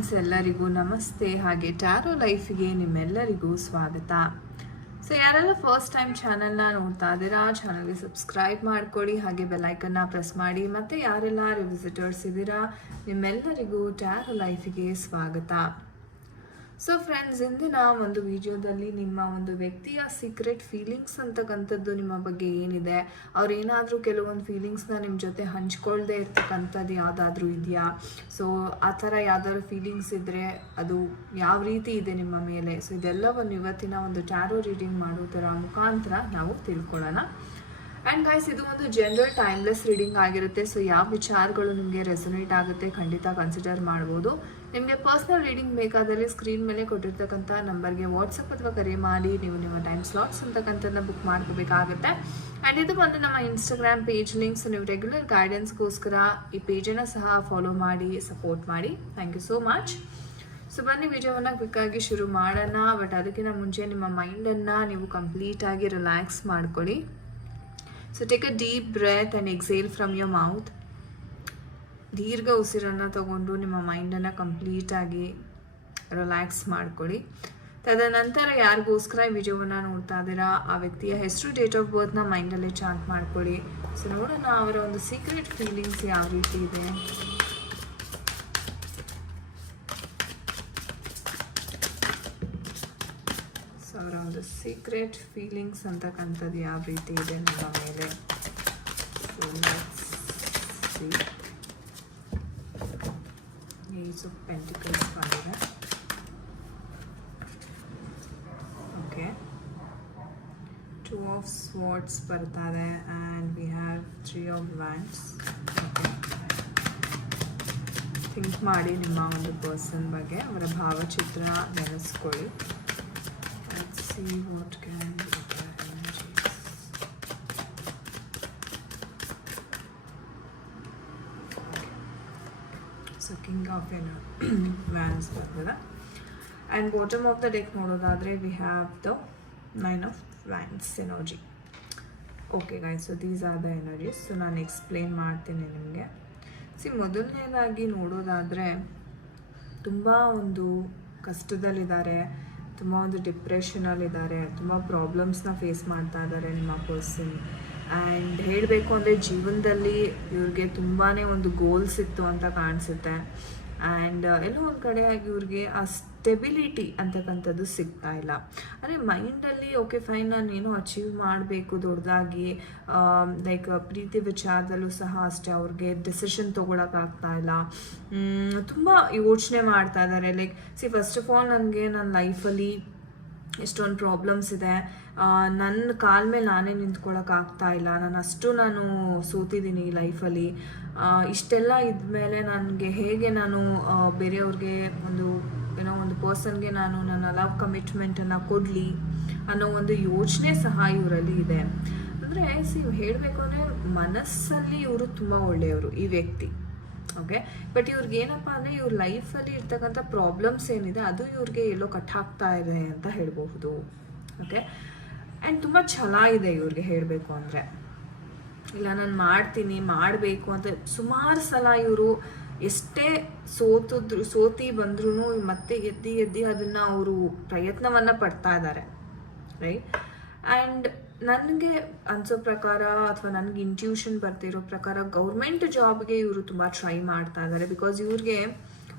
Friends, ಎಲ್ಲರಿಗೂ ನಮಸ್ತೆ. ಹಾಗೆ ಟ್ಯಾರೋ ಲೈಫ್ಗೆ ನಿಮ್ಮೆಲ್ಲರಿಗೂ ಸ್ವಾಗತ. ಸೊ ಯಾರೆಲ್ಲ ಫಸ್ಟ್ ಟೈಮ್ ಚಾನಲ್ನ ನೋಡ್ತಾ ಇದ್ದೀರಾ, ಚಾನಲ್ಗೆ ಸಬ್ಸ್ಕ್ರೈಬ್ ಮಾಡ್ಕೊಳ್ಳಿ, ಹಾಗೆ ಬೆಲ್ಲೈಕನ್ನ ಪ್ರೆಸ್ ಮಾಡಿ. ಮತ್ತು ಯಾರೆಲ್ಲ ರಿವಿಸಿಟರ್ಸ್ ಇದ್ದೀರಾ, ನಿಮ್ಮೆಲ್ಲರಿಗೂ ಟ್ಯಾರೋ ಲೈಫಿಗೆ ಸ್ವಾಗತ. ಸೊ ಫ್ರೆಂಡ್ಸ್, ಇಂದಿನ ಒಂದು ವಿಡಿಯೋದಲ್ಲಿ ನಿಮ್ಮ ಒಂದು ವ್ಯಕ್ತಿಯ ಸೀಕ್ರೆಟ್ ಫೀಲಿಂಗ್ಸ್ ಅಂತಕ್ಕಂಥದ್ದು ನಿಮ್ಮ ಬಗ್ಗೆ ಏನಿದೆ, ಅವ್ರು ಏನಾದರೂ ಕೆಲವೊಂದು ಫೀಲಿಂಗ್ಸ್ನ ನಿಮ್ಮ ಜೊತೆ ಹಂಚ್ಕೊಳ್ದೇ ಇರ್ತಕ್ಕಂಥದ್ದು ಯಾವುದಾದ್ರೂ ಇದೆಯಾ, ಸೊ ಆ ಥರ ಯಾವ್ದಾದ್ರು ಫೀಲಿಂಗ್ಸ್ ಇದ್ದರೆ ಅದು ಯಾವ ರೀತಿ ಇದೆ ನಿಮ್ಮ ಮೇಲೆ, ಸೊ ಇದೆಲ್ಲವನ್ನು ಇವತ್ತಿನ ಒಂದು ಟ್ಯಾರೋ ರೀಡಿಂಗ್ ಮಾಡೋದರ ಮುಖಾಂತರ ನಾವು ತಿಳ್ಕೊಳ್ಳೋಣ. ಆ್ಯಂಡ್ ಗೈಸ್, ಇದು ಒಂದು ಜನರಲ್ ಟೈಮ್ಲೆಸ್ ರೀಡಿಂಗ್ ಆಗಿರುತ್ತೆ. ಸೊ ಯಾವ ವಿಚಾರಗಳು ನಿಮಗೆ ರೆಸೊನೇಟ್ ಆಗುತ್ತೆ ಖಂಡಿತ ಕನ್ಸಿಡರ್ ಮಾಡ್ಬೋದು. ನಿಮಗೆ ಪರ್ಸ್ನಲ್ ರೀಡಿಂಗ್ ಬೇಕಾದಲ್ಲಿ ಸ್ಕ್ರೀನ್ ಮೇಲೆ ಕೊಟ್ಟಿರ್ತಕ್ಕಂಥ ನಂಬರ್ಗೆ ವಾಟ್ಸಪ್ ಅಥವಾ ಕರೆ ಮಾಡಿ ನೀವು ನಿಮ್ಮ ಟೈಮ್ ಸ್ಲಾಟ್ಸ್ ಅಂತಕ್ಕಂಥದ್ದನ್ನ ಬುಕ್ ಮಾಡ್ಕೋಬೇಕಾಗುತ್ತೆ. ಆ್ಯಂಡ್ ಇದು ಬಂದು ನಮ್ಮ ಇನ್ಸ್ಟಾಗ್ರಾಮ್ ಪೇಜ್ ಲಿಂಕ್ಸ್. ನೀವು ರೆಗ್ಯುಲರ್ ಗೈಡೆನ್ಸ್ಗೋಸ್ಕರ ಈ ಪೇಜನ್ನು ಸಹ ಫಾಲೋ ಮಾಡಿ ಸಪೋರ್ಟ್ ಮಾಡಿ. Thank you so much. So ಬನ್ನಿ ವಿಡಿಯೋವನ್ನು ಕ್ವಿಕ್ಕಾಗಿ ಶುರು ಮಾಡೋಣ. ಬಟ್ ಅದಕ್ಕಿಂತ ಮುಂಚೆ ನಿಮ್ಮ ಮೈಂಡನ್ನು ನೀವು ಕಂಪ್ಲೀಟಾಗಿ ರಿಲ್ಯಾಕ್ಸ್ ಮಾಡ್ಕೊಳ್ಳಿ. So take a deep breath and exhale from your mouth. ದೀರ್ಘ ಉಸಿರನ್ನು ತಗೊಂಡು ನಿಮ್ಮ ಮೈಂಡನ್ನು ಕಂಪ್ಲೀಟಾಗಿ ರಿಲ್ಯಾಕ್ಸ್ ಮಾಡ್ಕೊಳ್ಳಿ. ತದನಂತರ ಯಾರಿಗೋಸ್ಕರ ಈ ವಿಡಿಯೋವನ್ನು ನೋಡ್ತಾ ಇದ್ದೀರಾ ಆ ವ್ಯಕ್ತಿಯ ಹೆಸರು, ಡೇಟ್ ಆಫ್ ಬರ್ತ್ನ ಮೈಂಡಲ್ಲೇ ಚಾಂಟ್ ಮಾಡ್ಕೊಳ್ಳಿ. ಸೊ ನೋಡೋಣ ಅವರ ಒಂದು ಸೀಕ್ರೆಟ್ ಫೀಲಿಂಗ್ಸ್ ಯಾವ ರೀತಿ ಇದೆ. ಸೊ ಅವರ ಒಂದು ಸೀಕ್ರೆಟ್ ಫೀಲಿಂಗ್ಸ್ ಅಂತಕ್ಕಂಥದ್ದು ಯಾವ ರೀತಿ ಇದೆ ನಮ್ಮ ಮೇಲೆ. So let's see. Ace of pentacles ಬಂದಿದೆ. ಓಕೆ, 2 ಆಫ್ ಸ್ವಾರ್ಡ್ಸ್ ಬರ್ತಾ ಇದೆ and we have 3 of wands. Okay, think ಮಾಡಿ ನಿಮ್ಮ ಒಂದು ಪರ್ಸನ್ ಬಗ್ಗೆ, ಅವರ ಭಾವಚಿತ್ರ ನೆನೆಸ್ಕೊಳ್ಳಿ. Let's see what can be their energies. Okay. So King of Wands bardala. And bottom of the deck nododadre we have the 9 of Wands energy. Okay guys, so these are the energies. So ನಾನು explain ಮಾಡ್ತೀನಿ ನಿಮಗೆ. ಮೊದಲನೇದಾಗಿ ನೋಡೋದಾದರೆ ತುಂಬ ಒಂದು ಕಷ್ಟದಲ್ಲಿದ್ದಾರೆ, ತುಂಬ ಒಂದು ಡಿಪ್ರೆಷನಲ್ಲಿದ್ದಾರೆ, ತುಂಬ ಪ್ರಾಬ್ಲಮ್ಸ್ನ ಫೇಸ್ ಮಾಡ್ತಾ ಇದ್ದಾರೆ ನಿಮ್ಮ ಪರ್ಸನ್. ಆ್ಯಂಡ್ ಹೇಳಬೇಕು ಅಂದರೆ ಜೀವನದಲ್ಲಿ ಇವ್ರಿಗೆ ತುಂಬಾ ಒಂದು ಗೋಲ್ಸ್ ಇತ್ತು ಅಂತ ಕಾಣಿಸುತ್ತೆ. ಆ್ಯಂಡ್ ಎಲ್ಲೋ ಒಂದು ಕಡೆ ಇವ್ರಿಗೆ ಆ ಸ್ಟೆಬಿಲಿಟಿ ಅಂತಕ್ಕಂಥದ್ದು ಸಿಗ್ತಾ ಇಲ್ಲ. ಅಂದರೆ ಮೈಂಡಲ್ಲಿ ಓಕೆ ಫೈನ್, ನಾನು ಏನೋ ಅಚೀವ್ ಮಾಡಬೇಕು ದೊಡ್ಡದಾಗಿ, ಲೈಕ್ ಪ್ರೀತಿ ವಿಚಾರದಲ್ಲೂ ಸಹ ಅಷ್ಟೇ ಅವ್ರಿಗೆ ಡಿಸಿಷನ್ ತೊಗೊಳಕ್ಕಾಗ್ತಾ ಇಲ್ಲ. ತುಂಬ ಯೋಚನೆ ಮಾಡ್ತಾ ಇದ್ದಾರೆ. ಲೈಕ್ ಫಸ್ಟ್ ಆಫ್ ಆಲ್ ನನಗೆ ನನ್ನ ಲೈಫಲ್ಲಿ ಎಷ್ಟೊಂದು ಪ್ರಾಬ್ಲಮ್ಸ್ ಇದೆ, ನನ್ನ ಕಾಲ ಮೇಲೆ ನಾನೇ ನಿಂತ್ಕೊಳ್ಳೋಕ್ಕಾಗ್ತಾ ಇಲ್ಲ, ನಾನು ಸೋತಿದ್ದೀನಿ ಈ ಲೈಫಲ್ಲಿ. ಇಷ್ಟೆಲ್ಲ ಇದ್ಮೇಲೆ ನನಗೆ ಹೇಗೆ ನಾನು ಬೇರೆಯವ್ರಿಗೆ ಒಂದು ಪರ್ಸನ್ಗೆ ನಾನು ನನ್ನ ಲವ್ ಕಮಿಟ್ಮೆಂಟನ್ನು ಕೊಡಲಿ ಅನ್ನೋ ಒಂದು ಯೋಚನೆ ಸಹ ಇವರಲ್ಲಿ ಇದೆ. ಅಂದರೆ ಹೇಳಬೇಕು ಅಂದರೆ ಮನಸ್ಸಲ್ಲಿ ಇವರು ತುಂಬ ಒಳ್ಳೆಯವರು ಈ ವ್ಯಕ್ತಿ. ಓಕೆ, ಬಟ್ ಇವ್ರಿಗೆ ಏನಪ್ಪ ಅಂದರೆ ಇವ್ರ ಲೈಫಲ್ಲಿ ಇರ್ತಕ್ಕಂಥ ಪ್ರಾಬ್ಲಮ್ಸ್ ಏನಿದೆ ಅದು ಇವ್ರಿಗೆ ಎಲ್ಲೋ ಕಟ್ ಹಾಕ್ತಾ ಇದೆ ಅಂತ ಹೇಳ್ಬಹುದು. ಓಕೆ, ಆ್ಯಂಡ್ ತುಂಬ ಛಲ ಇದೆ ಇವ್ರಿಗೆ ಹೇಳಬೇಕು ಅಂದರೆ. ಇಲ್ಲ ನಾನು ಮಾಡಬೇಕು ಅಂತ ಸುಮಾರು ಸಲ ಇವರು ಎಷ್ಟೇ ಸೋತಿ ಬಂದ್ರೂ ಮತ್ತೆ ಎದ್ದಿ ಅದನ್ನು ಅವರು ಪ್ರಯತ್ನವನ್ನು ಪಡ್ತಾ ಇದ್ದಾರೆ, ರೈಟ್. ಆ್ಯಂಡ್ ನನಗೆ ಅನಿಸೋ ಪ್ರಕಾರ ಅಥವಾ ನನಗೆ ಇಂಟ್ಯೂಷನ್ ಬರ್ತಿರೋ ಪ್ರಕಾರ ಗೌರ್ಮೆಂಟ್ ಜಾಬ್ಗೆ ಇವರು ತುಂಬ ಟ್ರೈ ಮಾಡ್ತಾ ಇದ್ದಾರೆ. ಬಿಕಾಸ್ ಇವ್ರಿಗೆ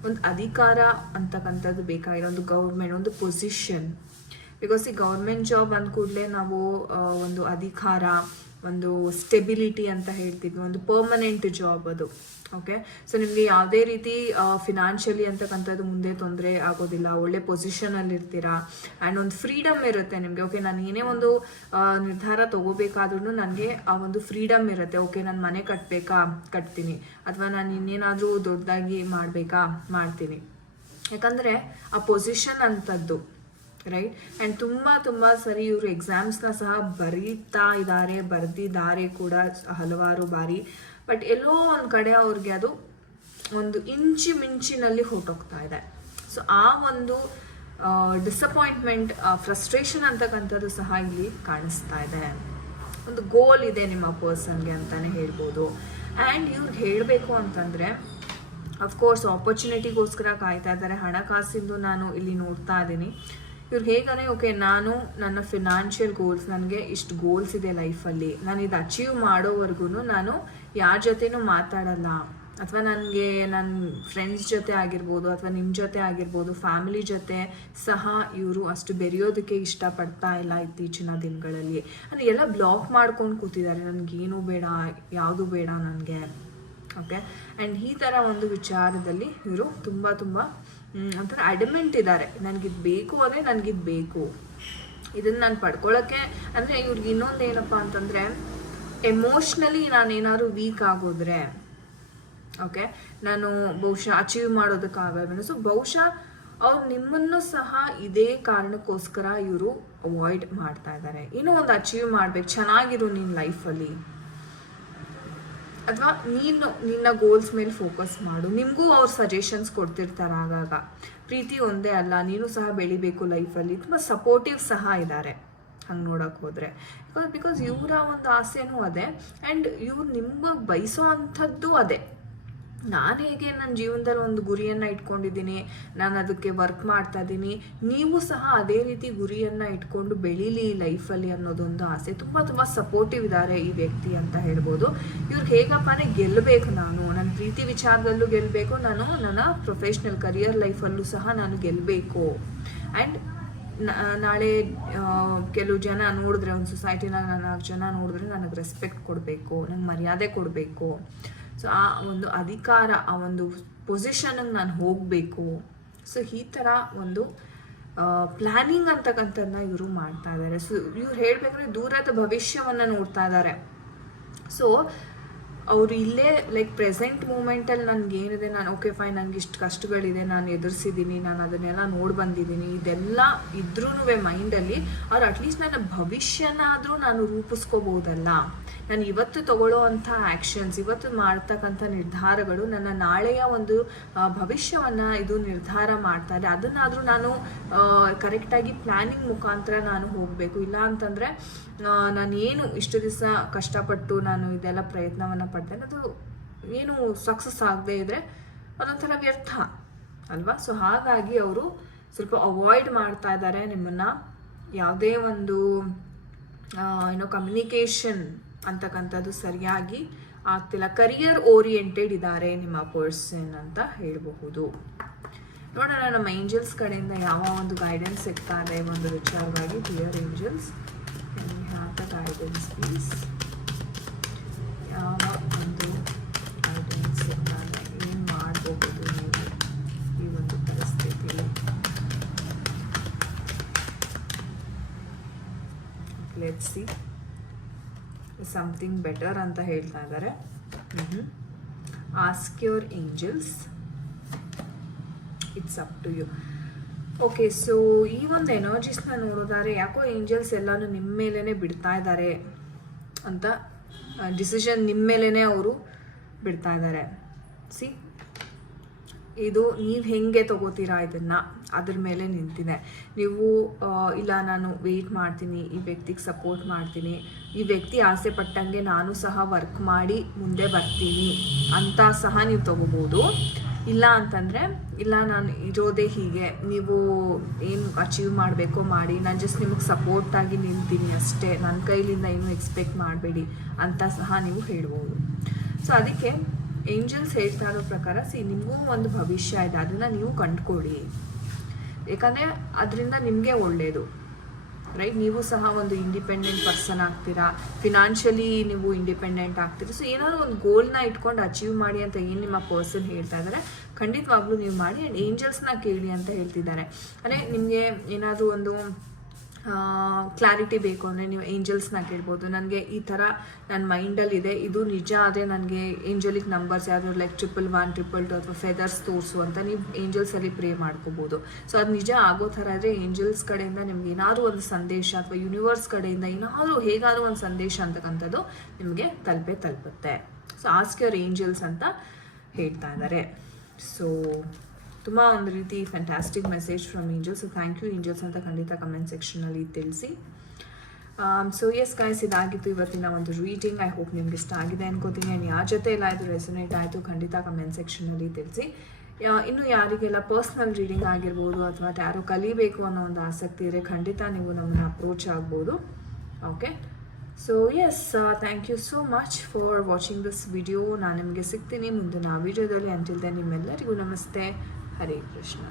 ಒಂದು ಅಧಿಕಾರ ಅಂತಕ್ಕಂಥದ್ದು ಬೇಕಾಗಿರೋ ಒಂದು ಗೌರ್ಮೆಂಟ್ ಒಂದು ಪೊಸಿಷನ್. ಬಿಕಾಸ್ ಈ ಗೌರ್ಮೆಂಟ್ ಜಾಬ್ ಅಂದ ಕೂಡಲೇ ನಾವು ಒಂದು ಅಧಿಕಾರ, ಒಂದು ಸ್ಟೆಬಿಲಿಟಿ ಅಂತ ಹೇಳ್ತೀವಿ, ಒಂದು ಪರ್ಮನೆಂಟ್ ಜಾಬ್ ಅದು. ಓಕೆ, ಸೊ ನಿಮಗೆ ಯಾವುದೇ ರೀತಿ ಫಿನಾನ್ಷಿಯಲಿ ಅಂತಕ್ಕಂಥದ್ದು ಮುಂದೆ ತೊಂದರೆ ಆಗೋದಿಲ್ಲ, ಒಳ್ಳೆ ಪೊಸಿಷನಲ್ಲಿ ಇರ್ತೀರಾ. ಆ್ಯಂಡ್ ಒಂದು ಫ್ರೀಡಮ್ ಇರುತ್ತೆ ನಿಮಗೆ. ಓಕೆ, ನಾನು ಏನೇ ಒಂದು ನಿರ್ಧಾರ ತೊಗೋಬೇಕಾದ್ರೂ ನನಗೆ ಆ ಒಂದು ಫ್ರೀಡಮ್ ಇರುತ್ತೆ. ಓಕೆ, ನಾನು ಮನೆ ಕಟ್ತೀನಿ, ಅಥವಾ ನಾನು ಇನ್ನೇನಾದರೂ ದೊಡ್ಡದಾಗಿ ಮಾಡ್ತೀನಿ. ಯಾಕಂದರೆ ಆ ಪೊಸಿಷನ್ ಅಂಥದ್ದು, ರೈಟ್. ಆ್ಯಂಡ್ ತುಂಬ ಸರಿ ಇವರು ಎಕ್ಸಾಮ್ಸ್ನ ಸಹ ಬರೆದಿದ್ದಾರೆ ಕೂಡ ಹಲವಾರು ಬಾರಿ. ಬಟ್ ಎಲ್ಲೋ ಒಂದು ಕಡೆ ಅವ್ರಿಗೆ ಅದು ಒಂದು ಮಿಂಚಿನಲ್ಲಿ ಹೊರಟೋಗ್ತಾ ಇದೆ. ಸೊ ಆ ಒಂದು ಡಿಸಪಾಯಿಂಟ್ಮೆಂಟ್, ಫ್ರಸ್ಟ್ರೇಷನ್ ಅಂತಕ್ಕಂಥದ್ದು ಸಹ ಇಲ್ಲಿ ಕಾಣಿಸ್ತಾ ಇದೆ. ಒಂದು ಗೋಲ್ ಇದೆ ನಿಮ್ಮ ಪರ್ಸನ್ಗೆ ಅಂತಲೇ ಹೇಳ್ಬೋದು. ಆ್ಯಂಡ್ ಇವ್ರಿಗೆ ಹೇಳಬೇಕು ಅಂತಂದರೆ ಅಫ್ಕೋರ್ಸ್ ಆಪರ್ಚುನಿಟಿಗೋಸ್ಕರ ಕಾಯ್ತಾ ಇದ್ದಾರೆ. ಹಣಕಾಸಿಂದು ನಾನು ಇಲ್ಲಿ ನೋಡ್ತಾ ಇದ್ದೀನಿ. ಇವ್ರಿಗೆ ಹೇಗಂದರೆ ಓಕೆ, ನಾನು ನನ್ನ ಫಿನಾನ್ಷಿಯಲ್ ಗೋಲ್ಸ್, ನನಗೆ ಇಷ್ಟು ಗೋಲ್ಸ್ ಇದೆ ಲೈಫಲ್ಲಿ, ನಾನು ಇದು ಅಚೀವ್ ಮಾಡೋವರೆಗೂ ನಾನು ಯಾರ ಜೊತೆನೂ ಮಾತಾಡಲ್ಲ, ಅಥವಾ ನನಗೆ ನನ್ನ ಫ್ರೆಂಡ್ಸ್ ಜೊತೆ ಆಗಿರ್ಬೋದು ಅಥವಾ ನಿಮ್ಮ ಜೊತೆ ಆಗಿರ್ಬೋದು, ಫ್ಯಾಮಿಲಿ ಜೊತೆ ಸಹ ಇವರು ಅಷ್ಟು ಬೆರೆಯೋದಕ್ಕೆ ಇಷ್ಟಪಡ್ತಾ ಇಲ್ಲ ಇತ್ತೀಚಿನ ದಿನಗಳಲ್ಲಿ. ಅಂದರೆ ಎಲ್ಲ ಬ್ಲಾಕ್ ಮಾಡ್ಕೊಂಡು ಕೂತಿದ್ದಾರೆ, ನನಗೇನು ಬೇಡ, ಯಾವುದು ಬೇಡ ನನಗೆ. ಓಕೆ, ಆ್ಯಂಡ್ ಈ ಥರ ಒಂದು ವಿಚಾರದಲ್ಲಿ ಇವರು ತುಂಬ ಒಂಥರ ಅಡಮೆಂಟ್ ಇದ್ದಾರೆ. ನನಗಿದು ಬೇಕು ಅಂದರೆ ನನಗಿದು ಬೇಕು, ಇದನ್ನು ನಾನು ಪಡ್ಕೊಳ್ಳೋಕ್ಕೆ. ಅಂದರೆ ಇವ್ರಿಗೆ ಇನ್ನೊಂದು ಏನಪ್ಪ ಅಂತಂದರೆ, ಎಮೋಷ್ನಲಿ ನಾನೇನಾದ್ರು ವೀಕ್ ಆಗೋದ್ರೆ, ಓಕೆ, ನಾನು ಬಹುಶಃ ಅಚೀವ್ ಮಾಡೋದಕ್ಕಾಗಲ್ಲ. ಸೊ ಬಹುಶಃ ಅವ್ರು ನಿಮ್ಮನ್ನು ಸಹ ಇದೇ ಕಾರಣಕ್ಕೋಸ್ಕರ ಇವರು ಅವಾಯ್ಡ್ ಮಾಡ್ತಾ ಇದ್ದಾರೆ. ಇನ್ನೂ ಒಂದು ಅಚೀವ್ ಮಾಡಬೇಕು, ಚೆನ್ನಾಗಿರು ನಿನ್ನ ಲೈಫಲ್ಲಿ, ಅಥವಾ ನೀನು ನಿನ್ನ ಗೋಲ್ಸ್ ಮೇಲೆ ಫೋಕಸ್ ಮಾಡು. ನಿಮಗೂ ಅವ್ರು ಸಜೆಷನ್ಸ್ ಕೊಡ್ತಿರ್ತಾರೆ ಆಗಾಗ. ಪ್ರೀತಿ ಒಂದೇ ಅಲ್ಲ, ನೀನು ಸಹ ಬೆಳಿಬೇಕು ಲೈಫಲ್ಲಿ. ತುಂಬ ಸಪೋರ್ಟಿವ್ ಸಹ ಇದ್ದಾರೆ ಹಂಗೆ ನೋಡೋಕೆ ಹೋದರೆ. ಬಿಕಾಸ್ ಇವರ ಒಂದು ಆಸೆನೂ ಅದೇ, ಆ್ಯಂಡ್ ಇವ್ರು ನಿಮ್ಗೆ ಬಯಸೋ ಅಂಥದ್ದು ಅದೇ. ನಾನು ಹೇಗೆ ನನ್ನ ಜೀವನದಲ್ಲಿ ಒಂದು ಗುರಿಯನ್ನು ಇಟ್ಕೊಂಡಿದ್ದೀನಿ, ನಾನು ಅದಕ್ಕೆ ವರ್ಕ್ ಮಾಡ್ತಾ ಇದ್ದೀನಿ, ನೀವು ಸಹ ಅದೇ ರೀತಿ ಗುರಿಯನ್ನು ಇಟ್ಕೊಂಡು ಬೆಳೀಲಿ ಲೈಫಲ್ಲಿ ಅನ್ನೋದೊಂದು ಆಸೆ. ತುಂಬ ಸಪೋರ್ಟಿವ್ ಇದ್ದಾರೆ ಈ ವ್ಯಕ್ತಿ ಅಂತ ಹೇಳ್ಬೋದು. ಇವ್ರಿಗೆ ಹೇಗಪ್ಪನೇ ಗೆಲ್ಲಬೇಕು, ನಾನು ನನ್ನ ಪ್ರೀತಿ ವಿಚಾರದಲ್ಲೂ ಗೆಲ್ಲಬೇಕು, ನಾನು ನನ್ನ ಪ್ರೊಫೆಷ್ನಲ್ ಕರಿಯರ್ ಲೈಫಲ್ಲೂ ಸಹ ನಾನು ಗೆಲ್ಲಬೇಕು. ಆ್ಯಂಡ್ ನಾಳೆ ಕೆಲವು ಜನ ನೋಡಿದ್ರೆ, ಒಂದು ಸೊಸೈಟಿನಾಗ 4 ಜನ ನೋಡಿದ್ರೆ ನನಗೆ ರೆಸ್ಪೆಕ್ಟ್ ಕೊಡಬೇಕು, ನಂಗೆ ಮರ್ಯಾದೆ ಕೊಡಬೇಕು. ಸೊ ಆ ಒಂದು ಅಧಿಕಾರ, ಆ ಒಂದು ಪೊಸಿಷನ್ಗೆ ನಾನು ಹೋಗಬೇಕು. ಸೊ ಈ ಥರ ಒಂದು ಪ್ಲ್ಯಾನಿಂಗ್ ಅಂತಕ್ಕಂಥದ್ದನ್ನ ಇವರು ಮಾಡ್ತಾ ಇದ್ದಾರೆ. ಸೊ ಇವ್ರು ಹೇಳಬೇಕಂದ್ರೆ ದೂರದ ಭವಿಷ್ಯವನ್ನು ನೋಡ್ತಾ ಇದ್ದಾರೆ. ಸೊ ಅವರು ಇಲ್ಲೇ ಲೈಕ್ ಪ್ರೆಸೆಂಟ್ ಮೂಮೆಂಟಲ್ಲಿ ನನಗೇನಿದೆ, ನಾನು ಓಕೆ ಫೈನ್, ನನಗೆ ಇಷ್ಟು ಕಷ್ಟಗಳಿದೆ, ನಾನು ಎದುರಿಸಿದ್ದೀನಿ, ನಾನು ಅದನ್ನೆಲ್ಲ ನೋಡಿ ಬಂದಿದ್ದೀನಿ, ಇದೆಲ್ಲ ಇದ್ರೂ ಮೈಂಡಲ್ಲಿ ಅವ್ರು ಅಟ್ಲೀಸ್ಟ್ ನನ್ನ ಭವಿಷ್ಯನಾದರೂ ನಾನು ರೂಪಿಸ್ಕೋಬೋದಲ್ಲ. ನಾನು ಇವತ್ತು ತಗೊಳ್ಳೋ ಅಂಥ ಆ್ಯಕ್ಷನ್ಸ್, ಇವತ್ತು ಮಾಡ್ತಕ್ಕಂಥ ನಿರ್ಧಾರಗಳು ನನ್ನ ನಾಳೆಯ ಒಂದು ಭವಿಷ್ಯವನ್ನು ಇದು ನಿರ್ಧಾರ ಮಾಡ್ತಾರೆ. ಅದನ್ನಾದರೂ ನಾನು ಕರೆಕ್ಟಾಗಿ ಪ್ಲ್ಯಾನಿಂಗ್ ಮುಖಾಂತರ ನಾನು ಹೋಗಬೇಕು. ಇಲ್ಲ ಅಂತಂದರೆ ನಾನು ಏನು ಇಷ್ಟು ದಿವಸ ಕಷ್ಟಪಟ್ಟು ನಾನು ಇದೆಲ್ಲ ಪ್ರಯತ್ನವನ್ನು ಪಡ್ತೇನೆ, ಅದು ಏನು ಸಕ್ಸಸ್ ಆಗದೆ ಇದ್ದರೆ ಅದೊಂಥರ ವ್ಯರ್ಥ ಅಲ್ವಾ. ಸೊ ಹಾಗಾಗಿ ಅವರು ಸ್ವಲ್ಪ ಅವಾಯ್ಡ್ ಮಾಡ್ತಾ ಇದ್ದಾರೆ ನಿಮ್ಮನ್ನು. ಯಾವುದೇ ಒಂದು ಕಮ್ಯುನಿಕೇಷನ್ ಅಂತಕ್ಕಂಥದ್ದು ಸರಿಯಾಗಿ ಆಗ್ತಿಲ್ಲ. ಕರಿಯರ್ ಓರಿಯೆಂಟೆಡ್ ಇದ್ದಾರೆ ನಿಮ್ಮ ಪರ್ಸನ್ ಅಂತ ಹೇಳಬಹುದು. ನೋಡೋಣ ನಮ್ಮ ಏಂಜಲ್ಸ್ ಕಡೆಯಿಂದ ಯಾವ ಒಂದು ಗೈಡೆನ್ಸ್ ಸಿಗ್ತಾ ಇದೆ ಒಂದು ವಿಚಾರವಾಗಿ. Dear angels, guidance please. ಯಾವ ಒಂದು ಗೈಡೆನ್ಸ್ ಸಿಗ್ತಾ ಇದೆ, ಏನು ಮಾಡಬಹುದು ನೀವು ಈ ಒಂದು ಪರಿಸ್ಥಿತಿಯಲ್ಲಿ? Let's see. ಸಮಥಿಂಗ್ ಬೆಟರ್ ಅಂತ ಹೇಳ್ತಾ ಇದ್ದಾರೆ. Ask your angels, it's up to you. Okay, so ಈ ಒಂದು ಎನರ್ಜೀಸ್ನ ನೋಡೋದಾದ್ರೆ ಯಾಕೋ ಏಂಜಲ್ಸ್ ಎಲ್ಲನೂ ನಿಮ್ಮ ಮೇಲೇ ಬಿಡ್ತಾ ಇದ್ದಾರೆ ಅಂತ, ಡಿಸಿಷನ್ ನಿಮ್ಮ ಮೇಲೇ ಅವರು ಬಿಡ್ತಾ ಇದ್ದಾರೆ. ಸಿ, ಇದು ನೀವು ಹೆಂಗೆ ತಗೋತೀರಾ ಇದನ್ನು, ಅದ್ರ ಮೇಲೆ ನಿಂತಿದೆ. ನೀವು ಇಲ್ಲ ನಾನು ವೆಯ್ಟ್ ಮಾಡ್ತೀನಿ, ಈ ವ್ಯಕ್ತಿಗೆ ಸಪೋರ್ಟ್ ಮಾಡ್ತೀನಿ, ಈ ವ್ಯಕ್ತಿ ಆಸೆ ಪಟ್ಟಂಗೆ ನಾನು ಸಹ ವರ್ಕ್ ಮಾಡಿ ಮುಂದೆ ಬರ್ತೀನಿ ಅಂತ ಸಹ ನೀವು ತಗೋಬೋದು. ಇಲ್ಲ ಅಂತಂದರೆ ಇಲ್ಲ ನಾನು ಇರೋದೇ ಹೀಗೆ, ನೀವು ಏನು ಅಚೀವ್ ಮಾಡಬೇಕೋ ಮಾಡಿ, ನಾನು ಜಸ್ಟ್ ನಿಮಗೆ ಸಪೋರ್ಟಾಗಿ ನಿಲ್ತೀನಿ ಅಷ್ಟೇ, ನನ್ನ ಕೈಲಿಂದ ಏನು ಎಕ್ಸ್ಪೆಕ್ಟ್ ಮಾಡಬೇಡಿ ಅಂತ ಸಹ ನೀವು ಹೇಳ್ಬೋದು. ಸೊ ಅದಕ್ಕೆ ಏಂಜಲ್ಸ್ ಹೇಳ್ತಾ ಇರೋ ಪ್ರಕಾರ ನಿಮಗೂ ಒಂದು ಭವಿಷ್ಯ ಇದೆ, ಅದನ್ನು ನೀವು ಕಂಡುಕೊಳ್ಳಿ. ಯಾಕಂದರೆ ಅದರಿಂದ ನಿಮಗೆ ಒಳ್ಳೆಯದು, ರೈಟ್? ನೀವು ಸಹ ಒಂದು ಇಂಡಿಪೆಂಡೆಂಟ್ ಪರ್ಸನ್ ಆಗ್ತೀರಾ, ಫಿನಾನ್ಷಿಯಲಿ ನೀವು ಇಂಡಿಪೆಂಡೆಂಟ್ ಆಗ್ತೀರಾ. ಸೊ ಏನಾದರೂ ಒಂದು ಗೋಲ್ನ ಇಟ್ಕೊಂಡು ಅಚೀವ್ ಮಾಡಿ ಅಂತ ಏನು ನಿಮ್ಮ ಪರ್ಸನ್ ಹೇಳ್ತಾ ಇದ್ದಾರೆ, ಖಂಡಿತವಾಗ್ಲೂ ನೀವು ಮಾಡಿ. ಆ್ಯಂಡ್ ಏಂಜಲ್ಸ್ನ ಕೇಳಿ ಅಂತ ಹೇಳ್ತಿದ್ದಾರೆ. ಅಂದರೆ ನಿಮಗೆ ಏನಾದರೂ ಒಂದು ಕ್ಲಾರಿಟಿ ಬೇಕು ಅಂದರೆ ನೀವು ಏಂಜಲ್ಸ್ನ ಕೇಳ್ಬೋದು. ನನಗೆ ಈ ಥರ ನನ್ನ ಮೈಂಡಲ್ಲಿದೆ, ಇದು ನಿಜ ಆದರೆ ನನಗೆ ಏಂಜಲಿಕ್ ನಂಬರ್ಸ್ ಯಾವುದು ಲೈಕ್ 111, 222 ಅಥವಾ ಫೆದರ್ಸ್ ತೋರಿಸು ಅಂತ ನೀವು ಏಂಜಲ್ಸಲ್ಲಿ ಪ್ರೇ ಮಾಡ್ಕೋಬೋದು. ಸೊ ಅದು ನಿಜ ಆಗೋ ಥರ ಇದ್ದರೆ ಏಂಜಲ್ಸ್ ಕಡೆಯಿಂದ ನಿಮ್ಗೆ ಏನಾದರೂ ಒಂದು ಸಂದೇಶ ಅಥವಾ ಯೂನಿವರ್ಸ್ ಕಡೆಯಿಂದ ಏನಾದರೂ ಹೇಗಾದರೂ ಒಂದು ಸಂದೇಶ ಅಂತಕ್ಕಂಥದ್ದು ನಿಮಗೆ ತಲುಪುತ್ತೆ. ಸೊ ಆಸ್ಕ್ ಯುವರ್ ಏಂಜಲ್ಸ್ ಅಂತ ಹೇಳ್ತಾ ಇದ್ದಾರೆ. ಸೊ ತುಂಬ ಒಂದು ರೀತಿ fantastic message from angels. So thank you angels ಅಂತ ಖಂಡಿತ ಕಮೆಂಟ್ ಸೆಕ್ಷನಲ್ಲಿ ತಿಳಿಸಿ. ಸೊ ಎಸ್ ಗೈಸ್, ಇದಾಗಿತ್ತು ಇವತ್ತಿನ ಒಂದು ರೀಡಿಂಗ್. ಐ ಹೋಪ್ ನಿಮ್ಗೆ ಇಷ್ಟ ಆಗಿದೆ ಅನ್ಕೋತೀನಿ. ಆ್ಯಂಡ್ ಯಾರ ಜೊತೆ ಎಲ್ಲ ಇದು ರೆಸೊನೇಟ್ ಆಯಿತು ಖಂಡಿತ ಕಮೆಂಟ್ ಸೆಕ್ಷನಲ್ಲಿ ತಿಳಿಸಿ. ಇನ್ನು ಯಾರಿಗೆಲ್ಲ ಪರ್ಸ್ನಲ್ ರೀಡಿಂಗ್ ಆಗಿರ್ಬೋದು ಅಥವಾ ಟ್ಯಾರೋ ಕಲಿಬೇಕು ಅನ್ನೋ ಒಂದು ಆಸಕ್ತಿ ಇದ್ದರೆ ಖಂಡಿತ ನೀವು ನಮ್ಮನ್ನ ಅಪ್ರೋಚ್ ಆಗ್ಬೋದು. Okay, so yes, thank you so much for watching this video. ನಾನು ನಿಮಗೆ ಸಿಗ್ತೀನಿ ಮುಂದಿನ ವಿಡಿಯೋದಲ್ಲಿ. ಅಂಟಿಲ್ ದೆನ್ ನಿಮ್ಮೆಲ್ಲರಿಗೂ ನಮಸ್ತೆ. ಹರೇ ಕೃಷ್ಣ.